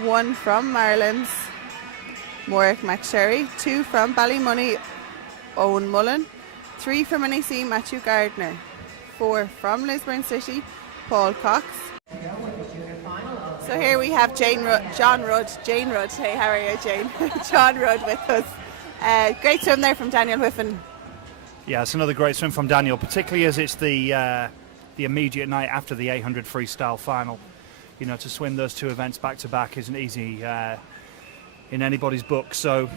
1 from Marlins, Morrick McSherry. 2 from Ballymoney, Owen Mullen. 3 from NEC, Matthew Gardner. 4 from Lisburn City, Paul Cox. So here we have Jane Rudd. Hey, how are you, Jane? John Rudd with us. Great swim there from Daniel Whiffen. Yeah, it's another great swim from Daniel, particularly as it's the immediate night after the 800 freestyle final. You know, to swim those two events back to back isn't easy in anybody's book. So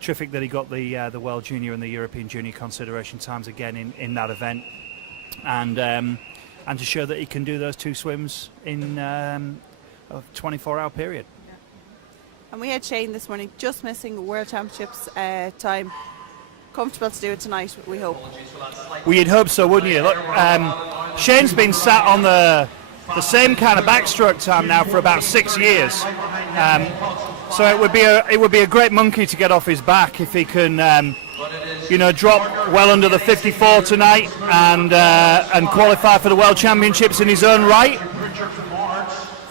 terrific that he got the World Junior and the European Junior consideration times again in that event, and to show that he can do those two swims in a 24-hour period. Yeah. And we had Shane this morning just missing World Championships time. Comfortable to do it tonight, we hope. Well, you'd hope so, wouldn't you? Look, Shane's been sat on the same kind of backstroke time now for about 6 years. So it would be a great monkey to get off his back if he can, drop well under the 54 tonight and qualify for the World Championships in his own right.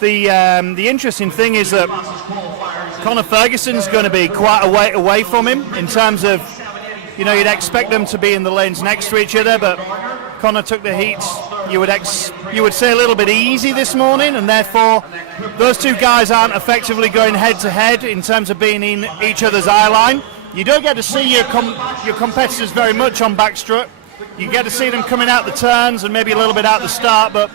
The interesting thing is that Conor Ferguson's going to be quite a way away from him in terms of, you'd expect them to be in the lanes next to each other, but Conor took the heats, you would say, a little bit easy this morning, and therefore those two guys aren't effectively going head to head in terms of being in each other's eye line. You don't get to see your competitors very much on backstroke. You get to see them coming out the turns and maybe a little bit out the start, but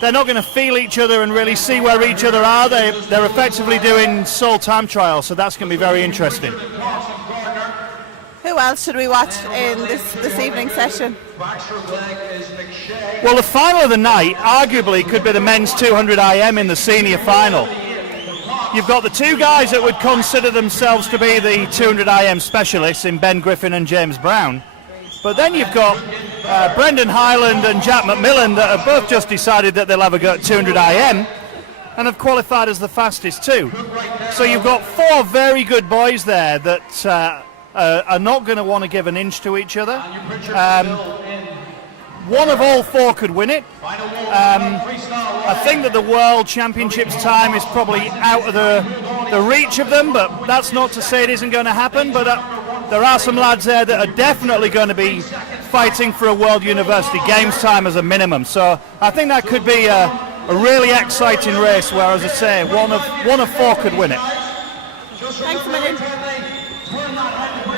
they're not going to feel each other and really see where each other are. They're effectively doing sole time trials, so that's going to be very interesting. Who else should we watch in this evening session? Well, the final of the night arguably could be the men's 200 IM in the senior final. You've got the two guys that would consider themselves to be the 200 IM specialists in Ben Griffin and James Brown. But then you've got Brendan Highland and Jack McMillan that have both just decided that they'll have a go at 200 IM and have qualified as the fastest too. So you've got 4 very good boys there that are not going to want to give an inch to each other. One of all 4 could win it. I think that the World Championships time is probably out of the reach of them, but that's not to say it isn't going to happen. But there are some lads there that are definitely going to be fighting for a World University Games time as a minimum. So I think that could be a really exciting race where, as I say, one of 4 could win it. Thanks a million.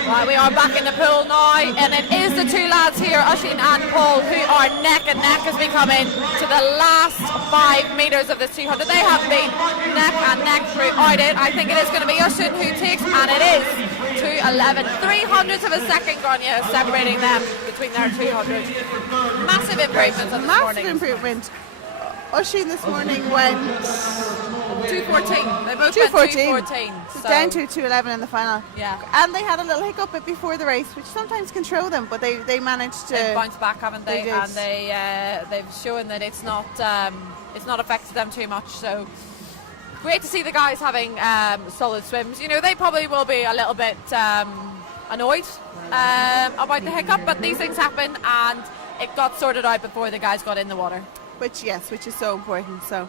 Right, we are back in the pool now, and it is the two lads here, Oisín and Paul, who are neck and neck as we come in to the last 5 metres of this 200. They have been neck and neck throughout it. I think it is going to be Oisín who takes, and it is 2:11. 300ths of a second, Grania, separating them between their 200. Massive improvements this morning. Massive improvement. Oisín this morning went 2:14. They both 2:14. went 2:14. So down to 2:11 in the final. Yeah. And they had a little hiccup before the race, which sometimes can throw them, but they managed to. They've bounced back, haven't they? They and they've shown that it's not affected them too much. So great to see the guys having solid swims. They probably will be a little bit annoyed about the hiccup, but these things happen, and it got sorted out before the guys got in the water. Which is so important. So